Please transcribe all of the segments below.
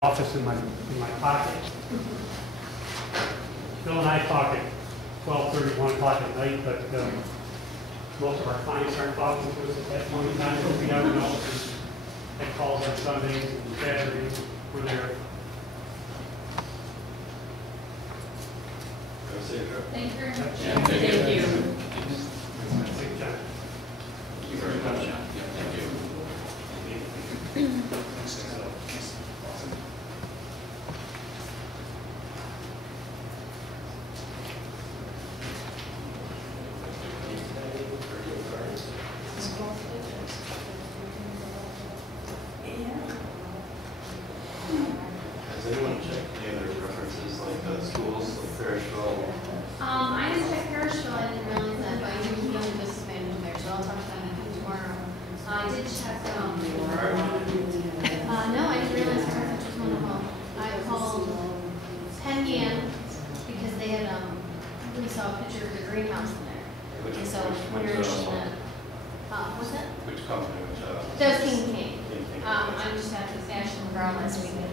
office in my pocket. Bill and I talk at 12:30, 1 o'clock at night, but most of our clients aren't talking to us at that point in time, so we never know. They calls on Sundays and Saturdays. We're there. Thank you very much. Yeah, thank you. Thank you. Thank you very much. Thank you. Has anyone checked any of their references, like schools, like Parrishville? I didn't check Parrishville, I didn't realize that, but I think he's the only business manager there, so I'll talk to him tomorrow. I did check, no, I didn't realize Carthage was one of them. I called Penn because they had, we saw a picture of the greenhouse in there. And so we're interested in that. What's that? Which company? That was King. I just had to Ashton McGraw last week, and I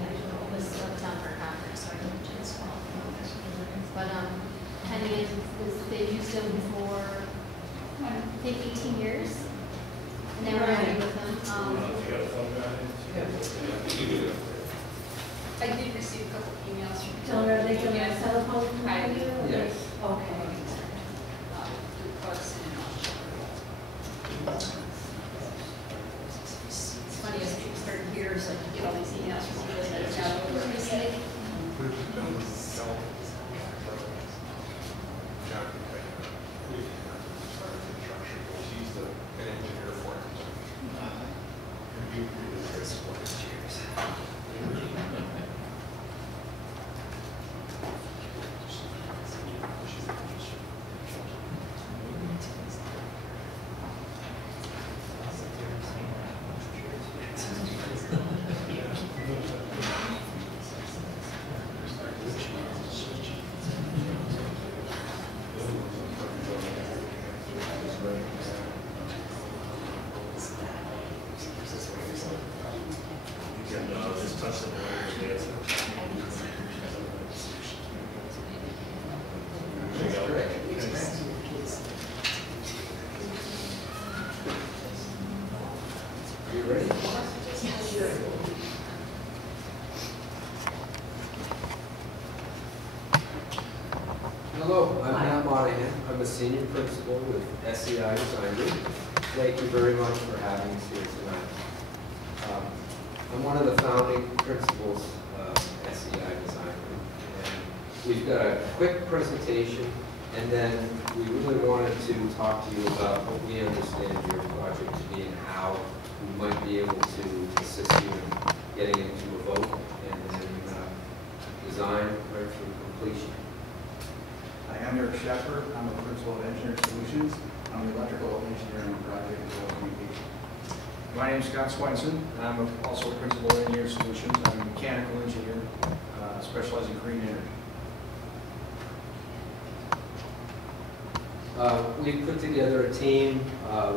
was up town for a conference, so I didn't just call. But, Penny they've used them for, I think, 18 years. And they were happy with them. I did receive a couple emails from So are they going to sell a home for I you? do. Yes. Okay. It's funny as people start here, it's like you get all these emails from people that have got over mistake. He's an engineer for him. Are you ready? Hello, I'm Matt Monahan. I'm a senior principal with SEI Designs. Thank you very much for having us here tonight. I'm one of the founding principals of SEI Designs. And we've got a quick presentation, and then we really wanted to talk to you about what we understand your project to be and how we might be able to assist you in getting it to a vote and then design right through completion. I'm Eric Sheffer. I'm a principal of Engineering Solutions. I'm the electrical engineering project and telecommunications. My name is Scott Swenson. I'm also a principal of Engineering Solutions. I'm a mechanical engineer, specializing in green energy. We put together a team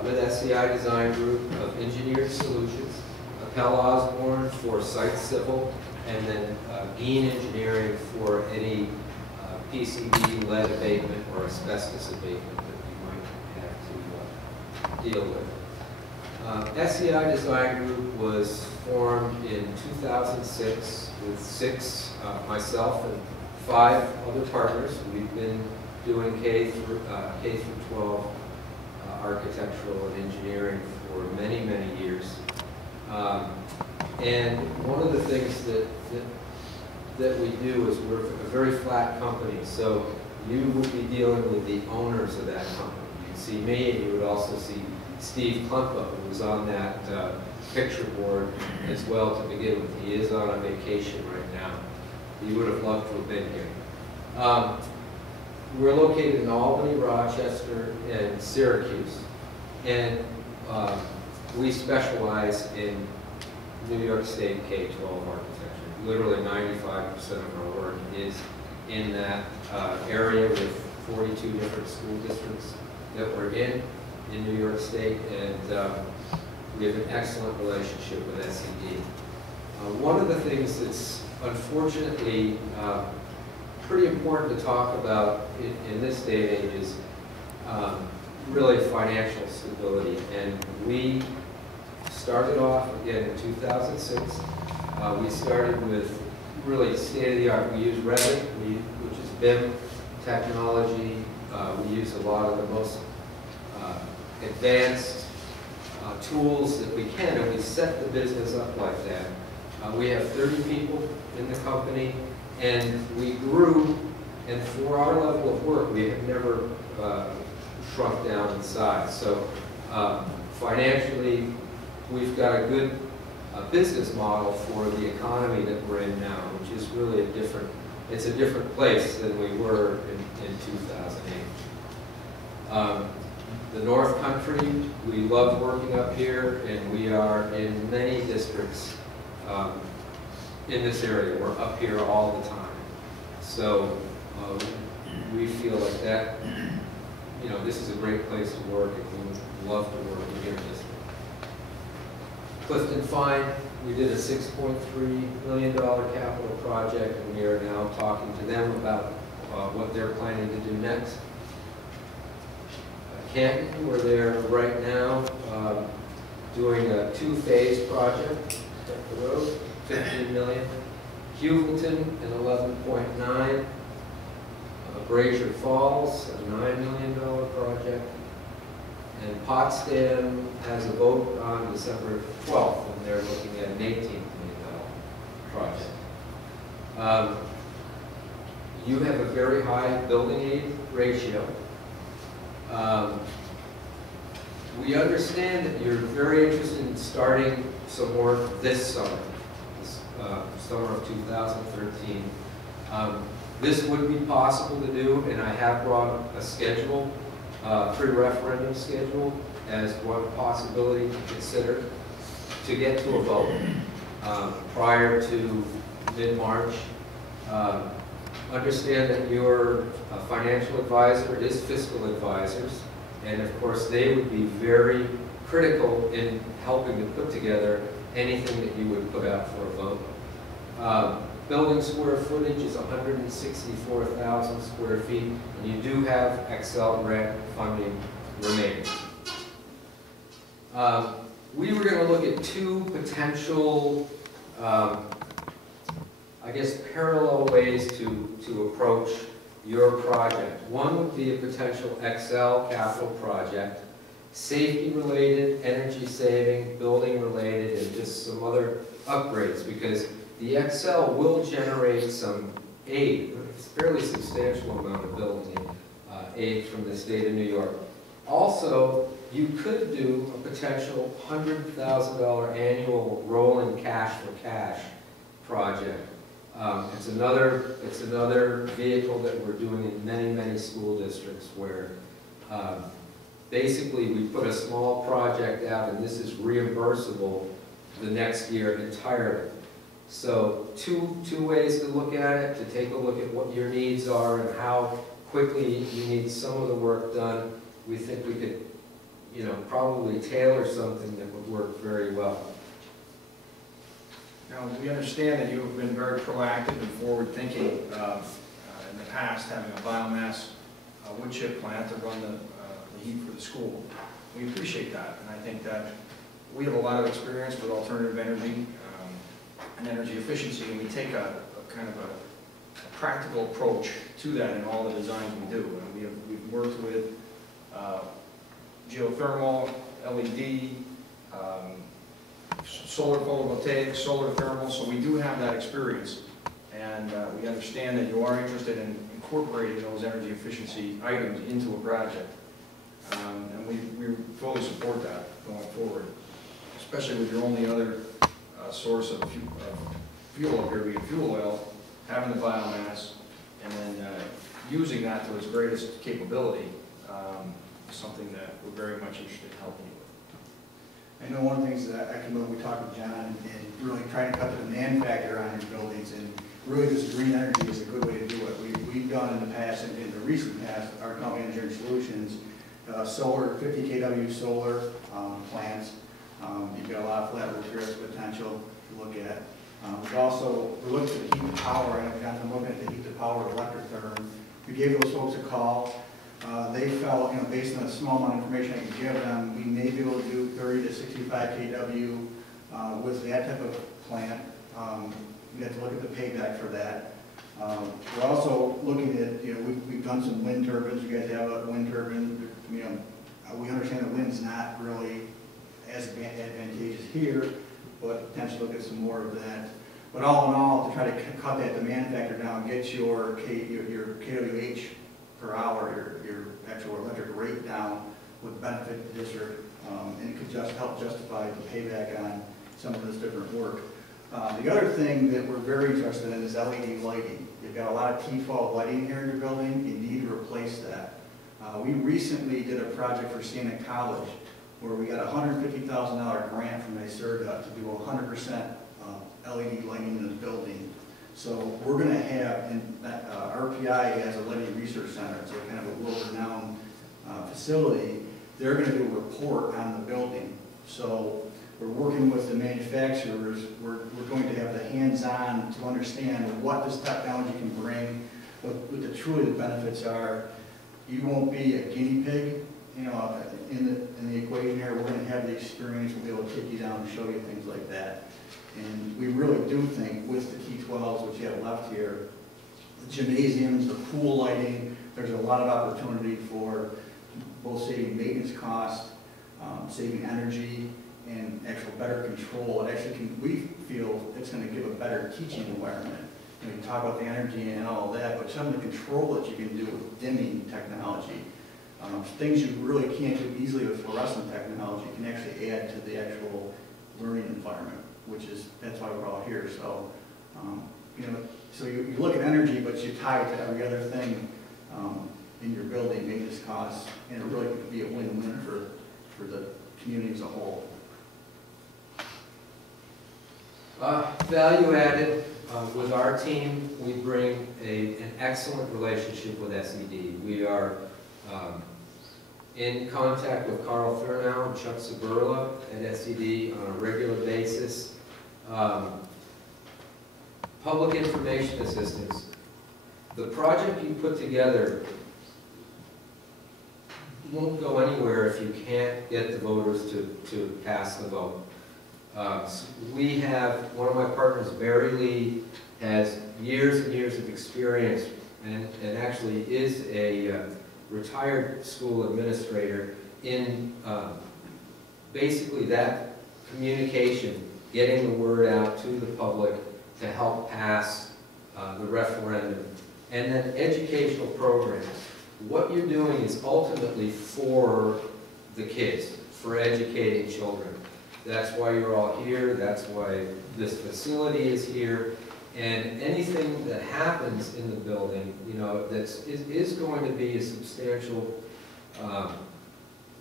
with SEI Design Group of Engineering Solutions, Appel Osborne for Site Civil, and then Geen Engineering for any PCB, lead abatement, or asbestos abatement that we might have to deal with. SEI Design Group was formed in 2006 with myself and 5 other partners. We've been doing K through 12 architectural and engineering for many, many years. And one of the things that we do is we're a very flat company, so you would be dealing with the owners of that company. You'd see me, and you would also see Steve Klumpa, who was on that picture board as well to begin with. He is on a vacation right now. He would have loved to have been here. We're located in Albany, Rochester, and Syracuse, and we specialize in New York State K-12 architecture. Literally 95% of our work is in that area with 42 different school districts that we're in New York State, and we have an excellent relationship with SED. One of the things that's unfortunately pretty important to talk about in this day and age is really financial stability. And we started off again in 2006. We started with really state-of-the-art. We use Revit, which is BIM technology. We use a lot of the most advanced tools that we can, and we set the business up like that. We have 30 people in the company, and we grew, and for our level of work, we have never shrunk down in size. So financially, we've got a good business model for the economy that we're in now, which is really it's a different place than we were in 2008. The North Country, we love working up here, and we are in many districts in this area. We're up here all the time. So we feel like that, this is a great place to work, and we would love to work here in this. Clifton Fine, we did a $6.3 million capital project, and we are now talking to them about what they're planning to do next. Canton, we're there right now doing a 2-phase project up the road, $15 million. Hewelton, an 11.9. Brazier Falls, a $9 million project. And Potsdam has a vote on December 12th, and they're looking at an $18 million project. You have a very high building aid ratio. We understand that you're very interested in starting some work this summer, summer of 2013. This would be possible to do, and I have brought a schedule, pre-referendum schedule, as one possibility to consider to get to a vote prior to mid-March. Understand that your financial advisor is fiscal advisors, and of course they would be very critical in helping to put together anything that you would put out for a vote. Building square footage is 164,000 square feet, and you do have Excel grant funding remaining. We were going to look at two potential parallel ways to approach your project. One would be a potential Excel capital project, safety related, energy saving, building related, and just some other upgrades, because the Excel will generate some aid, a fairly substantial amount of building aid from the state of New York. Also, you could do a potential $100,000 annual rolling cash for cash project. It's another vehicle that we're doing in many, many school districts where basically we put a small project out and this is reimbursable the next year entirely. So two ways to look at it, to take a look at what your needs are and how quickly you need some of the work done. We think we could, probably tailor something that would work very well. Now, we understand that you have been very proactive and forward-thinking in the past, having a biomass wood chip plant to run the heat for the school. We appreciate that, and I think that we have a lot of experience with alternative energy and energy efficiency, and we take a kind of a practical approach to that in all the designs we do. And we've worked with geothermal, LED, solar photovoltaic, solar thermal, so we do have that experience. And we understand that you are interested in incorporating those energy efficiency items into a project. And we fully support that going forward, especially with your only other source of fuel up here being fuel oil, having the biomass, and then using that to its greatest capability is something that we're very much interested in helping you with. I know one of the things that I can when we talk with John and really trying to cut the demand factor on your buildings, and really this green energy is a good way to do it. We've done in the past, and in the recent past, our company Engineering Solutions, solar, 50 kW solar plants. You've got a lot of flat roof potential to look at. We're looking to heat the power, and I'm looking at the heat the power electric therm. We gave those folks a call. They felt, based on the small amount of information I could give them, we may be able to do 30 to 65 kW with that type of plant. We have to look at the payback for that. We're also looking at, we've done some wind turbines. You guys have a wind turbine. We understand the wind's not really as advantageous here, but potentially look at some more of that. But all in all, to try to cut that demand factor down, get your kWh per hour, your actual electric rate down would benefit the district, and it could just help justify the payback on some of this different work. The other thing that we're very interested in is LED lighting. You've got a lot of T12 lighting here in your building. You need to replace that. We recently did a project for Siena College where we got a $150,000 grant from NYSERDA to do 100% LED lighting in the building. So we're going to have, and RPI has a lighting research center. It's kind of a world-renowned facility. They're going to do a report on the building. So we're working with the manufacturers. We're going to have the hands-on to understand what this technology can bring, what the truly the benefits are. You won't be a guinea pig, in the equation here. We're going to have the experience. We'll be able to take you down and show you things like that. And we really do think with the T12s, which you have left here, the gymnasiums, the pool lighting, there's a lot of opportunity for both saving maintenance costs, saving energy, and actual better control. It actually we feel it's going to give a better teaching environment. You talk about the energy and all that, but some of the control that you can do with dimming technology, things you really can't do easily with fluorescent technology can actually add to the actual learning environment, that's why we're all here. So, so you look at energy, but you tie it to every other thing in your building, maintenance costs, and it really could be a win-win for the community as a whole. Value added, with our team, we bring an excellent relationship with SED. We are in contact with Carl Fernau and Chuck Saburla at SED on a regular basis. Public information assistance. The project you put together won't go anywhere if you can't get the voters to pass the vote. We have, one of my partners, Barry Lee, has years and years of experience and actually is a retired school administrator in basically that communication, getting the word out to the public to help pass the referendum. And then educational programs. What you're doing is ultimately for the kids, for educating children. That's why you're all here, that's why this facility is here, and anything that happens in the building, is going to be a substantial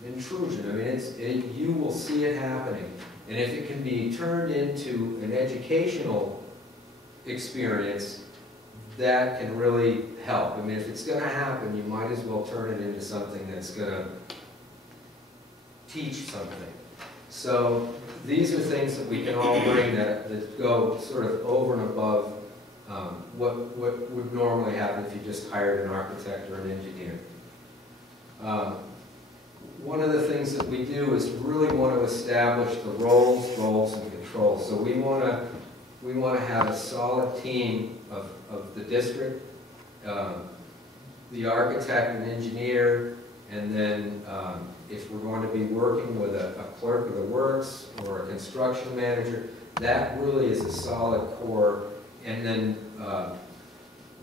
intrusion. I mean, you will see it happening, and if it can be turned into an educational experience, that can really help. I mean, if it's going to happen, you might as well turn it into something that's going to teach something. So these are things that we can all bring that go sort of over and above what would normally happen if you just hired an architect or an engineer. One of the things that we do is really want to establish the roles, and controls. So we want to have a solid team of the district, the architect and engineer, and then if we're going to be working with a clerk of the works or a construction manager, that really is a solid core. And then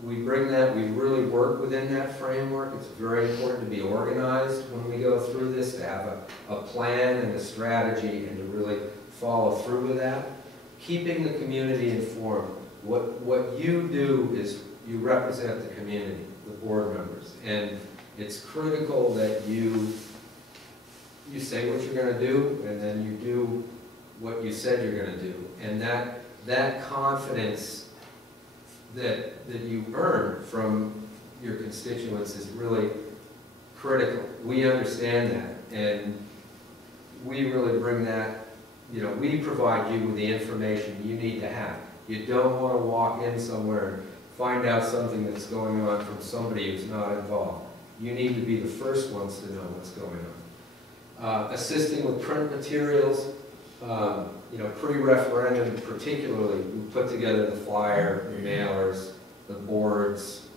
we bring that, we really work within that framework. It's very important to be organized when we go through this, to have a plan and a strategy and to really follow through with that. Keeping the community informed. What you do is you represent the community, the board members, and it's critical that you say what you're going to do, and then you do what you said you're going to do, and that confidence that you earn from your constituents is really critical. We understand that, and we really bring that. We provide you with the information you need to have. You don't want to walk in somewhere and find out something that's going on from somebody who's not involved. You need to be the first ones to know what's going on. Assisting with print materials, pre-referendum particularly, we put together the flyer, the mailers, the boards,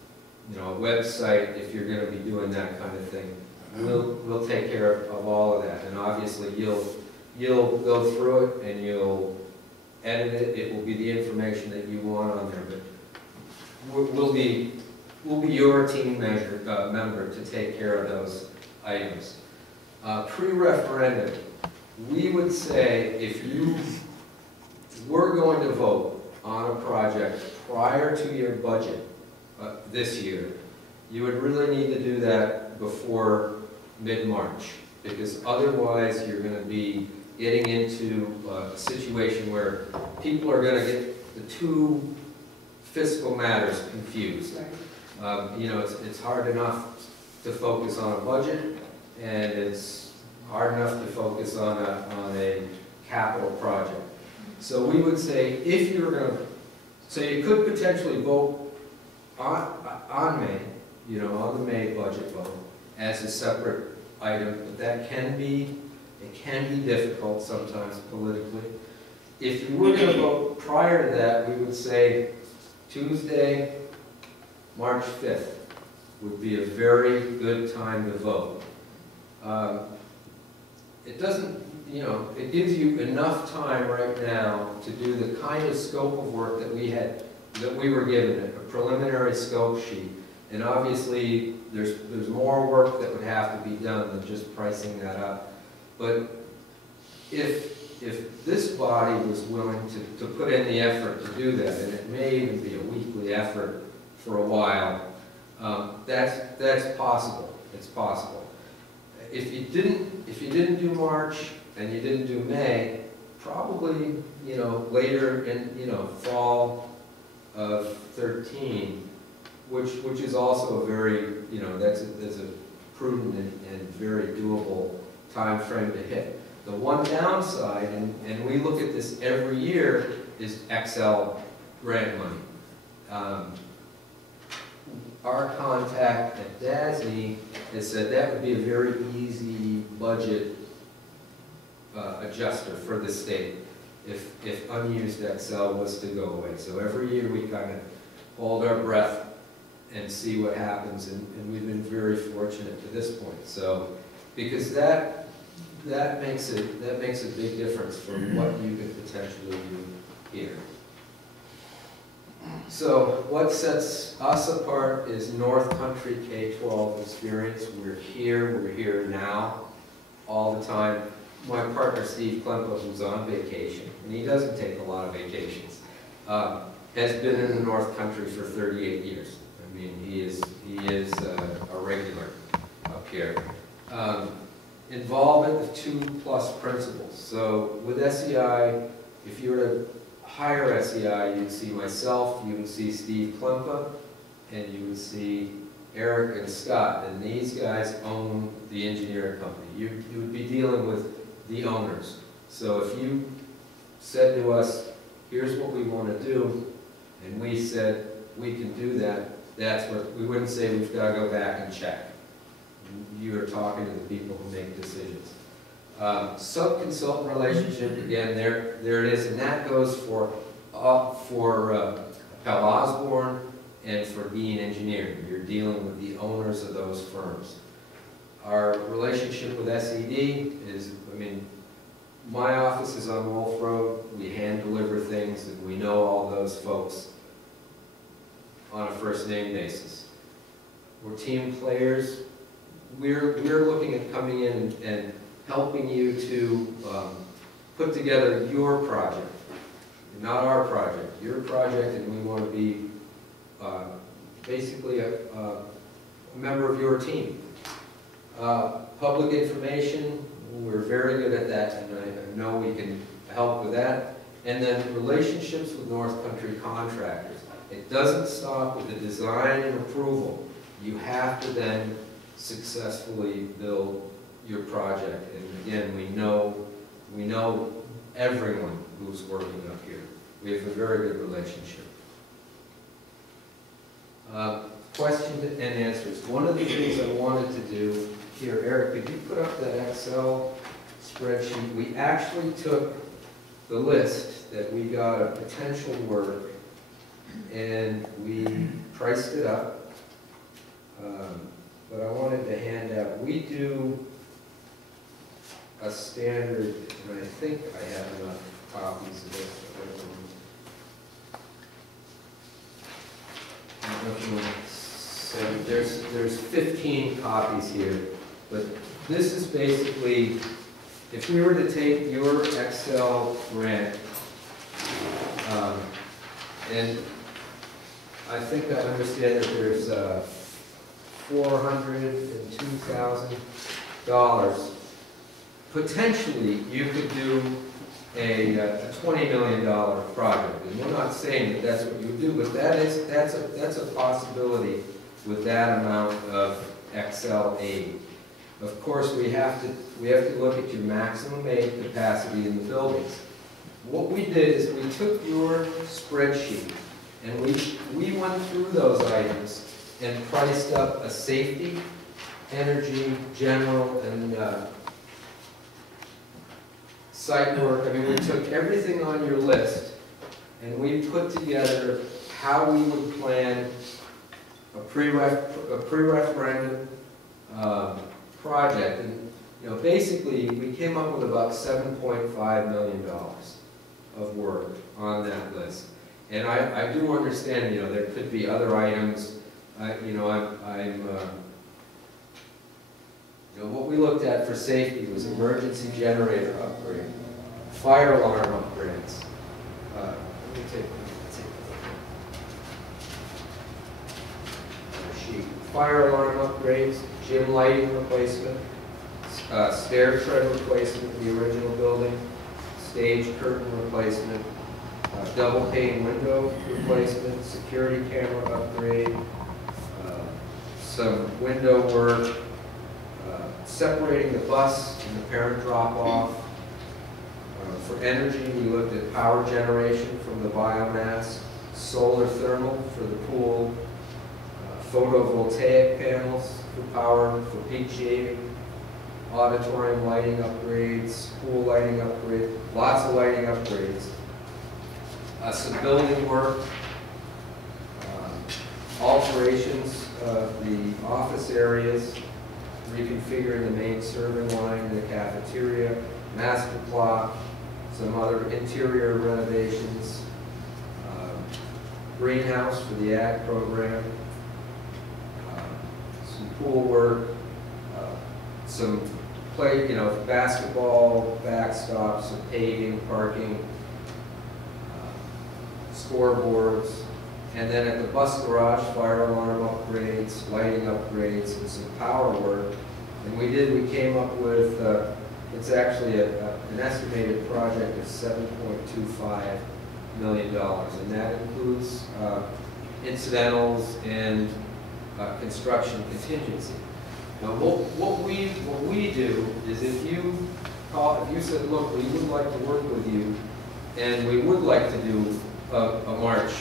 a website, if you're going to be doing that kind of thing. We'll take care of all of that, and obviously you'll go through it and you'll edit it. It will be the information that you want on there, but we'll be your team member to take care of those items. Pre-referendum, we would say if you were going to vote on a project prior to your budget this year, you would really need to do that before mid-March, because otherwise you're going to be getting into a situation where people are going to get the two fiscal matters confused. It's hard enough to focus on a budget, and it's hard enough to focus on a capital project. So we would say if you're going to, so you could potentially vote on May, on the May budget vote as a separate item, but it can be difficult sometimes politically. If you were going to vote prior to that, we would say Tuesday, March 5th would be a very good time to vote. It doesn't, it gives you enough time right now to do the kind of scope of work that we were given, a preliminary scope sheet. And obviously, there's more work that would have to be done than just pricing that up. But if this body was willing to put in the effort to do that, and it may even be a weekly effort for a while, that's possible. It's possible. If you didn't do March and you didn't do May, probably later in fall of 13, which is also a very that's a prudent and very doable time frame to hit. The one downside, and we look at this every year, is XL grant money. Our contact at DASNY has said that would be a very easy budget adjuster for the state if unused XL was to go away. So every year we kind of hold our breath and see what happens, and we've been very fortunate to this point. So because that makes a big difference from what you could potentially do here. So what sets us apart is North Country K-12 experience. We're here now, all the time. My partner Steve Klempa, who's on vacation, and he doesn't take a lot of vacations, has been in the North Country for 38 years. I mean, he is a regular up here. Involvement of 2+ principals. So with SEI, if you were to hire SEI, you'd see myself, you would see Steve Klempa, and you would see Eric and Scott, and these guys own the engineering company. You would be dealing with the owners. So if you said to us, here's what we want to do, and we said we can do that, that's what, we wouldn't say we've got to go back and check. You are talking to the people who make decisions. Sub-consultant relationship, again, there it is, and that goes for Pell Osborne and for Bean Engineering. You're dealing with the owners of those firms. Our relationship with SED is, my office is on Wolf Road. We hand deliver things, and we know all those folks on a first-name basis. We're team players. We're looking at coming in and helping you to put together your project, not our project, your project, and we want to be basically a member of your team. Public information, we're very good at that, and I know we can help with that. And then relationships with North Country contractors. It doesn't stop with the design and approval. You have to then successfully build your project. And again, we know everyone who's working up here. We have a very good relationship. Questions and answers. One of the things I wanted to do here, Eric, could you put up that Excel spreadsheet? We actually took the list that we got of potential work and we priced it up. But I wanted to hand out, we do a standard, and I think I have enough copies of this. So there's 15 copies here, but this is basically, if we were to take your Excel grant, and I think I understand that there's $402,000. Potentially, you could do a $20 million project, and we're not saying that that's what you would do, but that's a possibility with that amount of Excel aid. Of course, we have to look at your maximum aid capacity in the buildings. What we did is we took your spreadsheet and we went through those items and priced up a safety, energy, general, and site work. I mean, we took everything on your list and we put together how we would plan a pre-referendum project. And basically, we came up with about $7.5 million of work on that list. And I do understand, there could be other items. What we looked at for safety was emergency generator upgrade, fire alarm upgrades. Let me take a sheet. Fire alarm upgrades, gym lighting replacement, stair tread replacement in the original building, stage curtain replacement, double pane window replacement, security camera upgrade, some window work, separating the bus and the parent drop-off. For energy, we looked at power generation from the biomass, solar thermal for the pool, photovoltaic panels for power, for peak shaving, auditorium lighting upgrades, pool lighting upgrades, lots of lighting upgrades, some building work, alterations of the office areas, reconfiguring the main serving line in the cafeteria, master clock, some other interior renovations, greenhouse for the ag program, some pool work, some play, basketball backstops, some paving, parking, scoreboards, and then at the bus garage, fire alarm upgrades, lighting upgrades, and some power work. And we came up with, it's actually an estimated project of $7.25 million, and that includes incidentals and construction contingency. Now, what we do is if you said, look, we would like to work with you, and we would like to do a March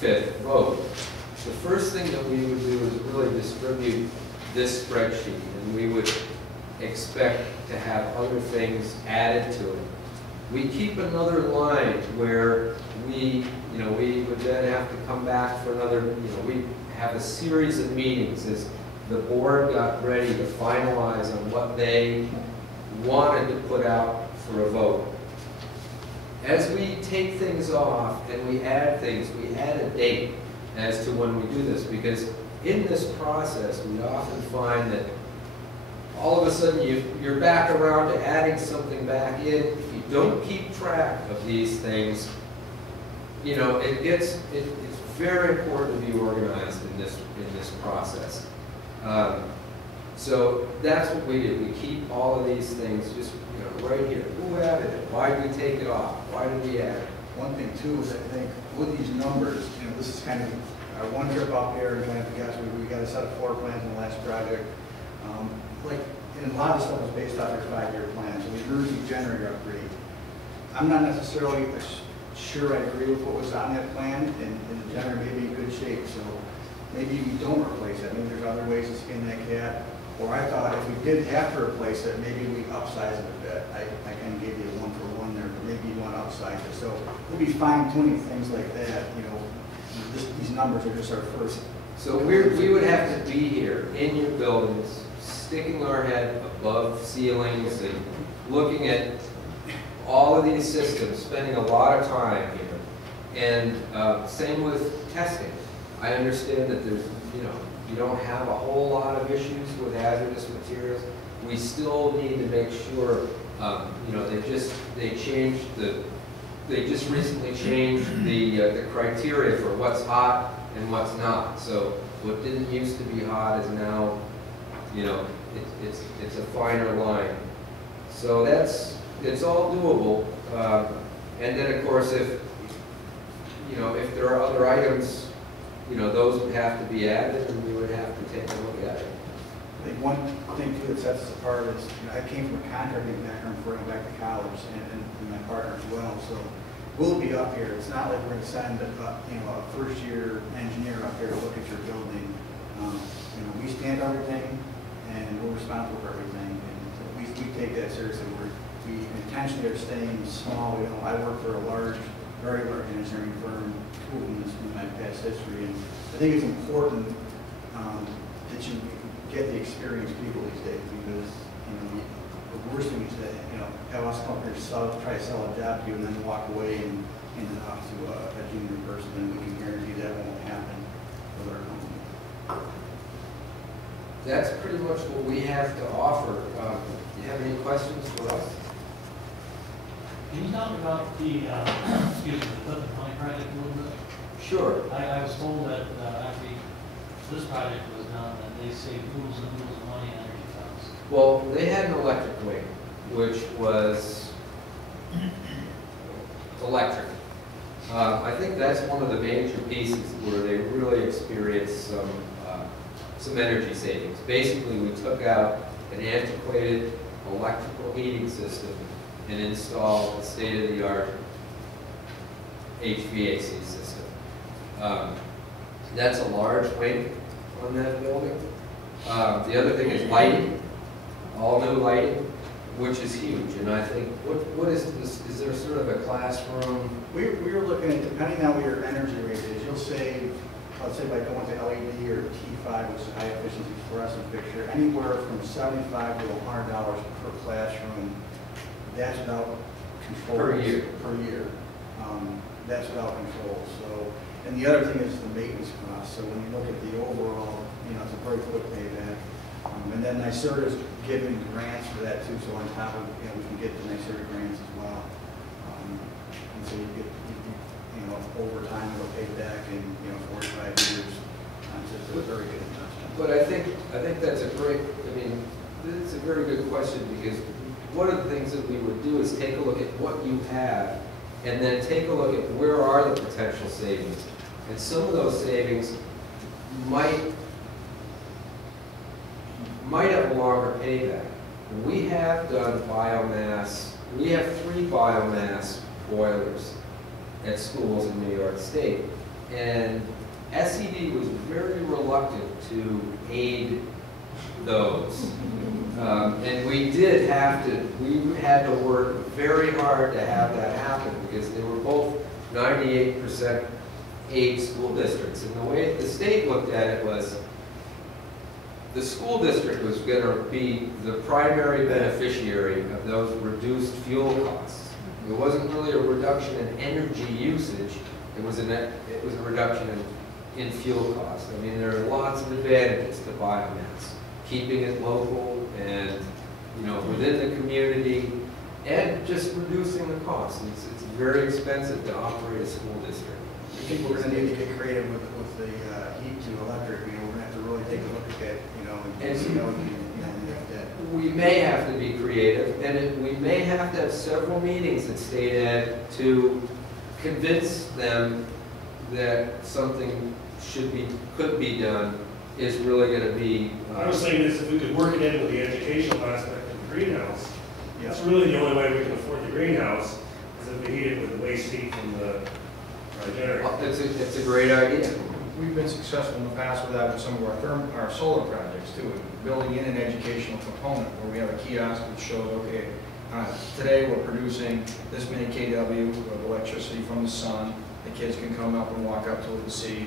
5th vote, the first thing that we would do is really distribute this spreadsheet, and we would expect to have other things added to it. We keep another line where we would then have to come back for another, we have a series of meetings as the board got ready to finalize on what they wanted to put out for a vote. As we take things off and we add things, we add a date as to when we do this, because in this process, we often find that all of a sudden you're back around to adding something back in. If you don't keep track of these things, it's very important to be organized in this process. So that's what we do. We keep all of these things just right here. Who added it? Why did we take it off? Why did we add it? One thing too is I think with these numbers, this is kind of our one trip up here and kind of we got a set of floor plans in the last project. And a lot of stuff was based off your 5-year plan. So the emergency generator upgrade, I'm not necessarily sure I agree with what was on that plan, and the generator may be in good shape, so maybe you don't replace it. Maybe there's other ways to skin that cat. Or I thought if we did have to replace it, maybe we upsize it a bit. I kind of gave you a 1-for-1 there, but maybe you want to upsize it. So we'll be fine tuning things like that, you know. These numbers are just our first. So we would have to be here in your buildings, sticking our head above ceilings and looking at all of these systems, spending a lot of time here. And same with testing. I understand that there's, you know, you don't have a whole lot of issues with hazardous materials. We still need to make sure, you know, they just recently changed the criteria for what's hot and what's not. So what didn't used to be hot is now, you know, it's a finer line. So it's all doable. And then of course, if there are other items, you know, those would have to be added, and we would have to take a look at it. I think one thing too that sets us apart is, you know, I came from a contracting background before I went back to college, and my partner as well. So we'll be up here. It's not like we're going to send a first-year engineer up here to look at your building. You know, we stand everything, and we're responsible for everything. And so we take that seriously. We intentionally are staying small. You know, I work for a very large engineering firm in my past history, and I think it's important that you get the experienced people these days, because you know the worst thing is that, you know, have us come here to try to sell a job to you and then walk away and hand it off to a junior person, and we can guarantee that won't happen with our company. That's pretty much what we have to offer. Do you have any questions for us? Can you talk about the, the Clifton Point project a little bit? Sure. I was told that after this project was done, that they saved oodles and oodles of money on energy costs. Well, they had an electric wing, which was electric. I think that's one of the major pieces where they really experienced some energy savings. Basically, we took out an antiquated electrical heating system and installed a state-of-the-art HVAC system. That's a large wing on that building. The other thing is lighting, all new lighting, which is huge. And I think, what is this? Is there sort of a classroom? We were looking at, depending on what your energy rate is, you'll save, let's say by going to LED or T5, which is high efficiency fluorescent fixture, anywhere from $75 to $100 per classroom. That's without control. Per year. Per year. That's without control. So, and the other thing is the maintenance cost. So when you look at the overall, you know, it's a very quick payback. And then NYSERDA is giving grants for that too. So on top of, you know, we can get the NYSERDA grants as well. And so you get, you know, over time it'll pay back in, you know, 45 years. So it's a very good investment. But I think that's a great. I mean, it's a very good question, because one of the things that we would do is take a look at what you have, and then take a look at where are the potential savings. And some of those savings might have a longer payback. We have done biomass. We have 3 biomass boilers at schools in New York State. And SED was very reluctant to aid those. And we had to work very hard to have that happen, because they were both 98% aid school districts. And the way the state looked at it was, the school district was going to be the primary beneficiary of those reduced fuel costs. It wasn't really a reduction in energy usage, it was a reduction in fuel costs. I mean, there are lots of advantages to biomass. Keeping it local and, you know, within the community, and just reducing the cost. It's very expensive to operate a school district. I think we're going to need to get creative with the heat to electric. You know, we're going to have to really take a look at that, you know, and see how we can, you know, make that. We may have to be creative, and we may have to have several meetings at State Ed to convince them that something could be done is really going to be. I was saying this, if we could work it in with the educational aspect of the greenhouse, Yeah. that's really the only way we can afford the greenhouse, Because it'll be heated with the waste heat from the generator. It's a great idea. We've been successful in the past with that with some of our solar projects too, building in an educational component where we have a kiosk that shows, okay, today we're producing this many kW of electricity from the sun. The kids can come up and walk up to it and see,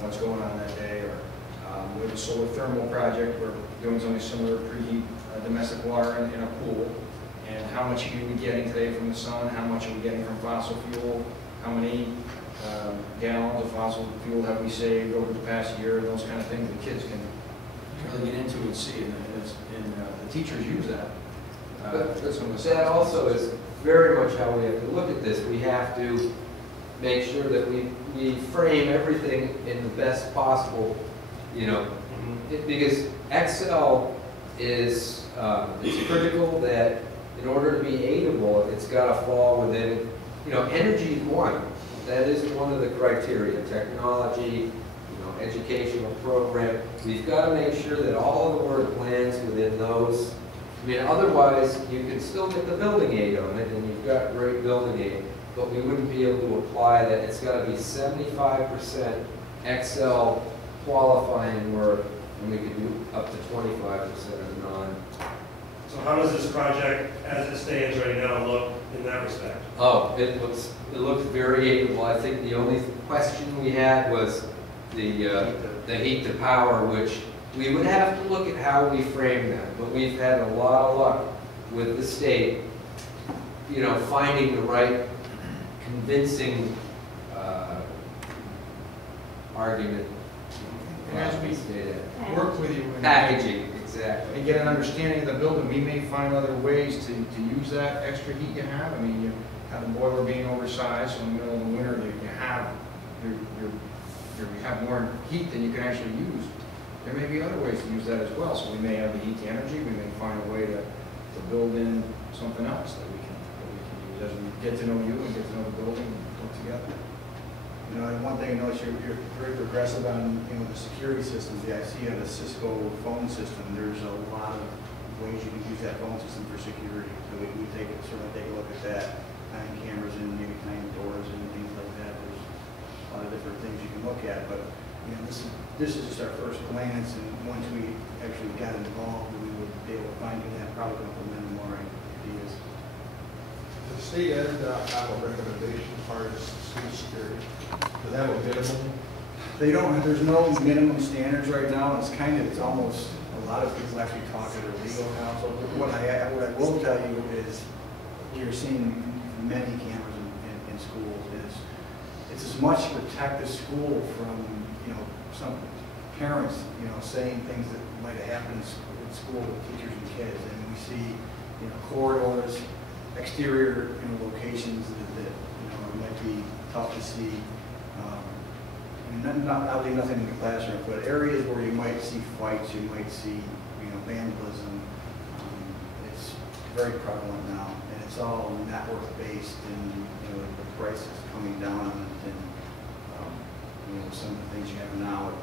what's going on that day. Or we have a solar thermal project. We're doing something similar to preheat domestic water in a pool. And how much heat are we getting today from the sun? How much are we getting from fossil fuel? How many gallons of fossil fuel have we saved over the past year? Those kind of things the kids can really get into and see. And the teachers use that. That also is very much how we have to look at this. We have to make sure that we frame everything in the best possible, because Excel is it's critical that in order to be aidable, it's got to fall within, energy is one. That is one of the criteria. Technology, educational program. We've got to make sure that all of the work lands within those. Otherwise, you can still get the building aid on it, and you've got great building aid, but we wouldn't be able to apply that. It's got to be 75% Excel qualifying work, and we could do up to 25% of non. So how does this project, as it stands right now, look in that respect? Oh, it looks very aidable. I think the only question we had was the heat to power, which we would have to look at how we frame that. But we've had a lot of luck with the state, finding the right convincing argument. And as we work with you in packaging, exactly, and get an understanding of the building, we may find other ways to use that extra heat you have. You have the boiler being oversized, so in the middle of the winter you have more heat than you can actually use. There may be other ways to use that as well. So we may have the heat to energy. We may find a way to build in something else that we can use as we get to know you and get to know the building and work together. And one thing I noticed, you're very progressive on, the security systems. Yeah, I see on the Cisco phone system, there's a lot of ways you can use that phone system for security. So we certainly take a look at that, tying cameras in, maybe tying doors and things like that. There's a lot of different things you can look at, but this is just our first glance, and once we actually got involved, we would be able to find that, probably implement more ideas. Does the state ed have a recommendation as far as school security? Do they have a minimum? They don't, there's no minimum standards right now. It's almost, a lot of people actually talk to their legal counsel. What I will tell you is, we're seeing many cameras in schools. It's as much to protect the school from, some parents, saying things that might have happened in school with teachers and kids. And we see, corridors, exterior, locations that might be tough to see. Obviously nothing in the classroom, but areas where you might see fights, you might see, vandalism. It's very prevalent now, and it's all network-based, and the price is coming down on it. And some of the things you have now, it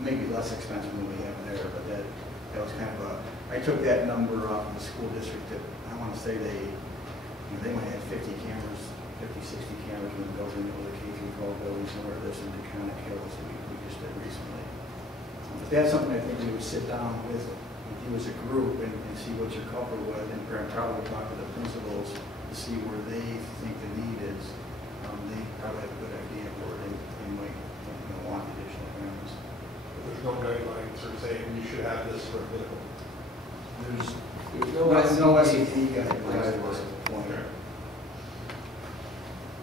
may be less expensive than we have there, but that was kind of I took that number off of the school district that I want to say they might have 50 cameras, 50, 60 cameras in the building. It was a K-12 building somewhere this in Taconic Hills that we just did recently. But that's something I think we would sit down with you as a group and see what you're comfortable with, and probably talk to the principals to see where they think the need is. They probably have a good idea where they might want additional cameras. But there's no guidelines or saying you should have this for political. There's no SED guidelines at this point.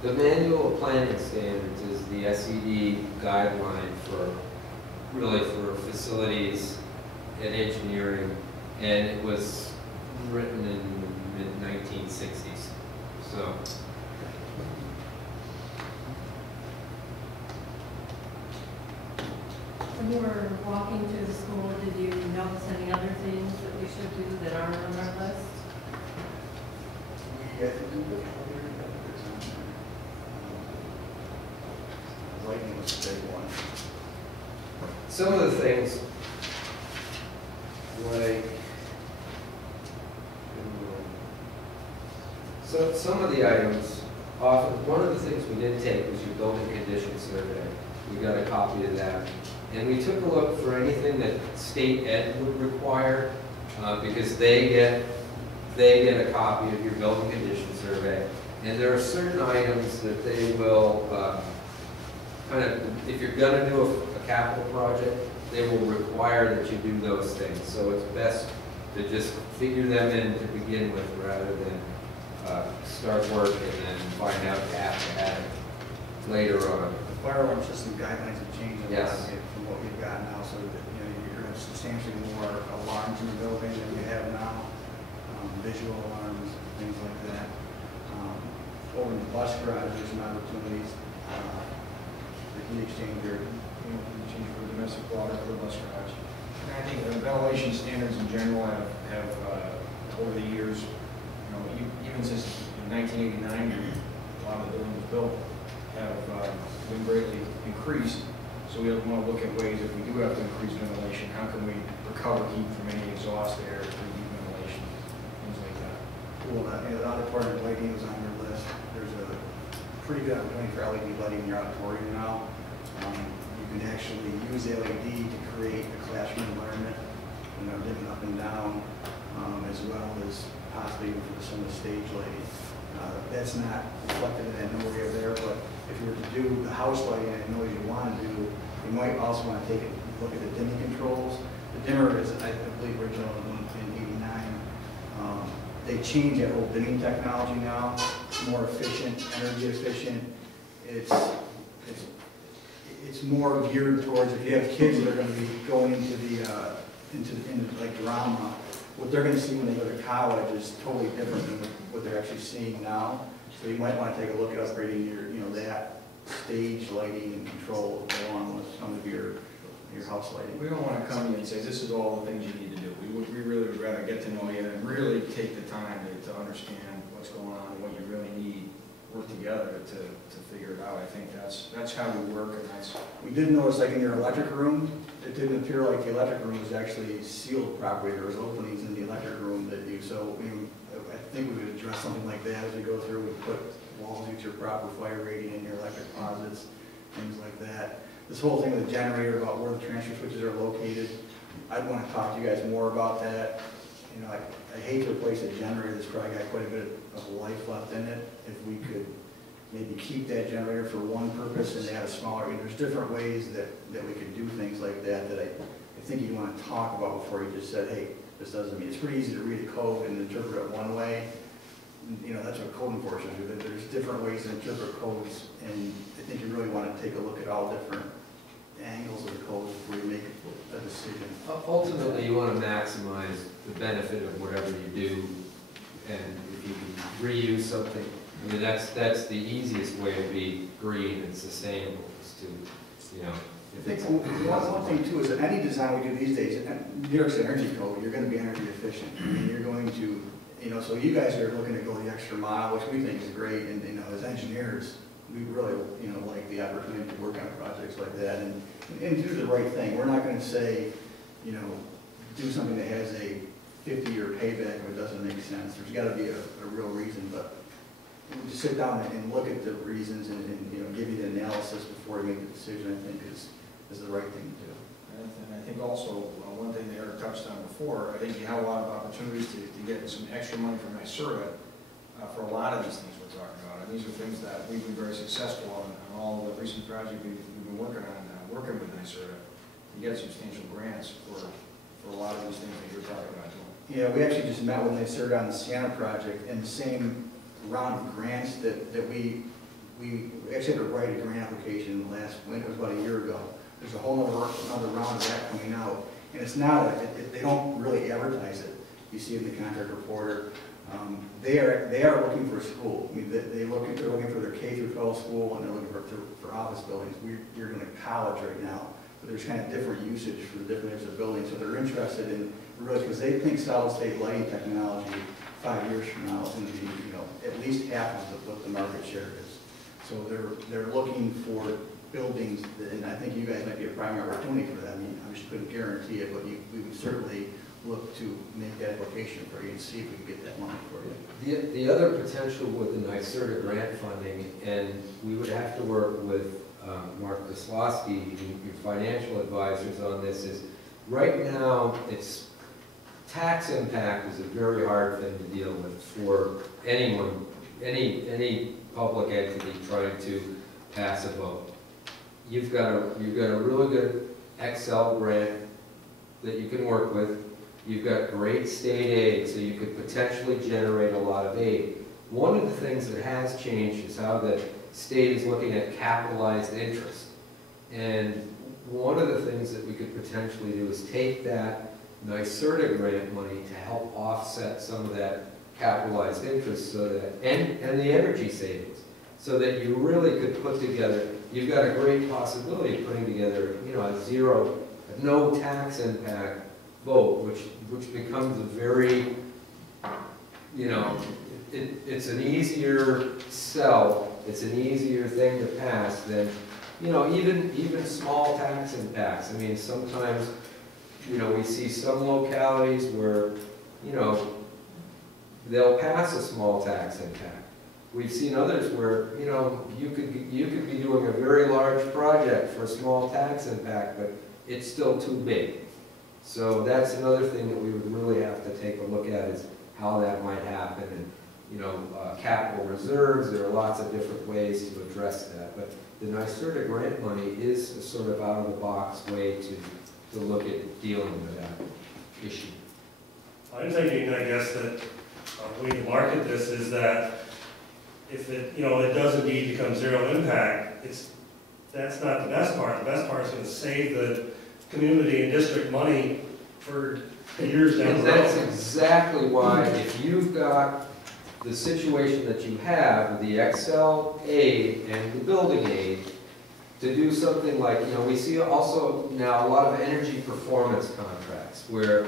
The Manual of Planning Standards is the SED guideline for facilities and engineering, and it was written in the mid-1960s. So. When you were walking through the school, did you notice any other things that we should do that aren't on our list? Yeah, I think we would lighting was a big one. Some of the things, like So some of the items, often, one of the things we did take was your building condition survey. We got a copy of that. And we took a look for anything that state ed would require, because they get a copy of your building condition survey. And there are certain items that they will, kind of, if you're gonna do a capital project, they will require that you do those things. So it's best to just figure them in to begin with rather than start work and then find out you have to add it later on. The fire alarm system guidelines have changed a lot Yes. from what we've got now, so that, you know, you're gonna have substantially more alarms in the building than you have now, visual alarms, things like that. Over in the bus garage, there's some opportunities, the heat exchanger, Change for domestic water for the bus garage. And I think the ventilation standards in general have over the years, you know, even since 1989, a lot of the buildings built have been greatly increased. So we want to look at ways, if we do have to increase ventilation, how can we recover heat from any exhaust air through heat ventilation, things like that. Well, the auditorium lighting was on your list. There's a pretty good opportunity for LED lighting in your auditorium now. You can actually use LED to create a classroom environment, you know, dim it up and down, as well as possibly even for some of the stage lighting. That's not reflected in that number area there, but if you were to do the house lighting, I know you want to do, you might also want to take a look at the dimming controls. The dimmer is, I believe, original in '89. They changed that whole dimming technology now. It's more efficient, energy efficient. It's more geared towards, if you have kids that are going to be going into into like drama, what they're going to see when they go to college is totally different than what they're actually seeing now. So you might want to take a look at upgrading your, you know, that stage lighting and control along with some of your house lighting. We don't want to come in and say, this is all the things you need to do. We really would rather get to know you and really take the time to understand what's going on and what you really need, work together to figure it out. I think that's how we work, and that's... We did notice, like in your electric room, it didn't appear like the electric room was actually sealed properly. There was openings in the electric room that you, so I think we would address something like that as we go through. We put walls with your proper fire rating in your electric closets, things like that. This whole thing with the generator, about where the transfer switches are located, I'd want to talk to you guys more about that. You know, I hate to replace a generator that's probably got quite a bit of life left in it. If we could maybe keep that generator for one purpose and add a smaller, there's different ways that we could do things like that I think you'd want to talk about before you just said, hey, this doesn't mean, it's pretty easy to read a code and interpret it one way. You know, that's what code enforcers do. There's different ways to interpret codes, and I think you really want to take a look at all different angles of the code before you make a decision. Ultimately, you want to maximize the benefit of whatever you do, and if you can reuse something, I mean, that's the easiest way to be green and sustainable, is to, you know, if it's... One thing too is that any design we do these days, New York's energy code, you're going to be energy efficient. I mean, you're going to, you know, so you guys are looking to go the extra mile, which we think is great, and, you know, as engineers, we really, you know, like the opportunity to work on projects like that and do the right thing. We're not going to say, you know, do something that has a 50-year payback if it doesn't make sense. There's got to be a real reason, but just sit down and look at the reasons and you know, give you the analysis before you make the decision, I think is the right thing to do. And I think also, one thing that Eric touched on before, I think you have a lot of opportunities to get some extra money from NYSERDA for a lot of these things we're talking about. And these are things that we've been very successful on all the recent projects we've been working on, working with NYSERDA to get substantial grants for a lot of these things that you're talking about doing. Yeah, we actually just met with NYSERDA on the Sienna project, and the same round of grants that we actually had to write a grant application last winter, it was about a year ago. There's a whole another round of that coming out, and it's not, they don't really advertise it. You see in the contract reporter, they are looking for a school. I mean, they're looking for their K through 12 school, and they're looking for office buildings. You're in a college right now, but there's kind of different usage for the different types of buildings. So they're interested in really, because they think solid state lighting technology 5 years from now is going to be, you know, at least half of what the market share is. So they're looking for buildings, and I think you guys might be a primary opportunity for that. I mean, I just couldn't guarantee it, but we would certainly look to make that application for you and see if we can get that money for you. The other potential with the NYSERDA grant funding, and we would have to work with Mark Kozlowski, your financial advisors on this, is right now it's tax impact is a very hard thing to deal with for anyone, any public entity trying to pass a vote. You've got a really good Excel grant that you can work with. You've got great state aid, so you could potentially generate a lot of aid. One of the things that has changed is how the state is looking at capitalized interest. And one of the things that we could potentially do is take that NYSERDA grant money to help offset some of that capitalized interest, so that, and the energy savings, so that you really could put together, you've got a great possibility of putting together, you know, a no tax impact vote, which becomes a very, you know, it's an easier sell, it's an easier thing to pass than, you know, even small tax impacts. I mean, sometimes, you know, we see some localities where, you know, they'll pass a small tax impact. We've seen others where, you know, you could be doing a very large project for a small tax impact, but it's still too big. So that's another thing that we would really have to take a look at, is how that might happen. And, you know, capital reserves, there are lots of different ways to address that. But the NYSERDA grant money is a sort of out-of-the-box way to look at dealing with that issue. I'm thinking, I guess, that the way to market this is that if it, you know, it does indeed become zero impact, that's not the best part. The best part is going to save the community and district money for years down the road. That's exactly why, if you've got the situation that you have with the Excel aid and the building aid, to do something like, you know, we see also now a lot of energy performance contracts where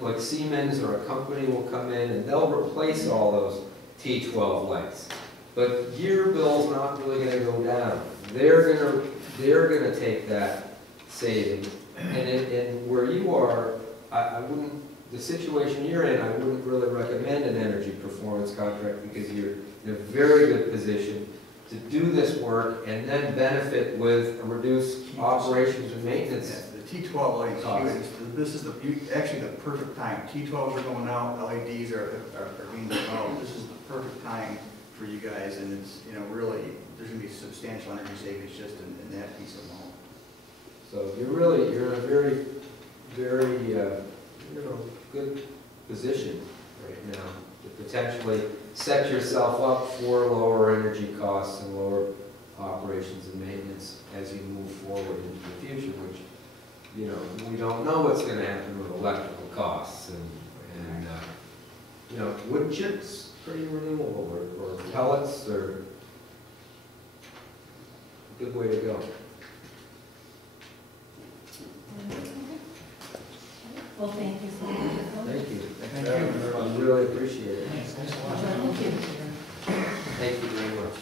like Siemens or a company will come in and they'll replace all those T12 lights. But your bill's not really going to go down. They're gonna take that savings, and where you are, I wouldn't, the situation you're in, I wouldn't really recommend an energy performance contract, because you're in a very good position to do this work and then benefit with reduced operations and maintenance. Yeah, the T12 lights, this is actually the perfect time. T12s are going out, LEDs are being developed. This is the perfect time for you guys, and it's, you know, really, there's going to be substantial energy savings just in that piece alone. So you're in a very, very, you know, good position right now to potentially set yourself up for lower energy costs and lower operations and maintenance as you move forward into the future, which, you know, we don't know what's going to happen with electrical costs, and you know, wood chips, pretty renewable, or pellets, or a good way to go. Well, thank you so much. Thank you. Thank you. I really appreciate it. Thanks a lot. Thank you. Thank you very much.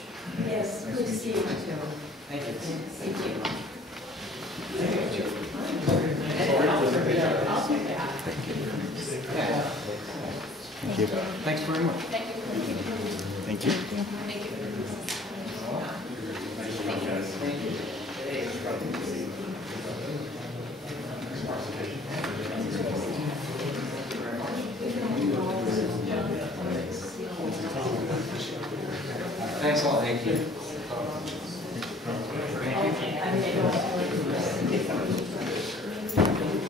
Yes, good to see you. Thank you. Thank you. I'll take that. Thank you. Thanks very much. Thank you. Thank you. Thank you. Thanks a lot. Thank you.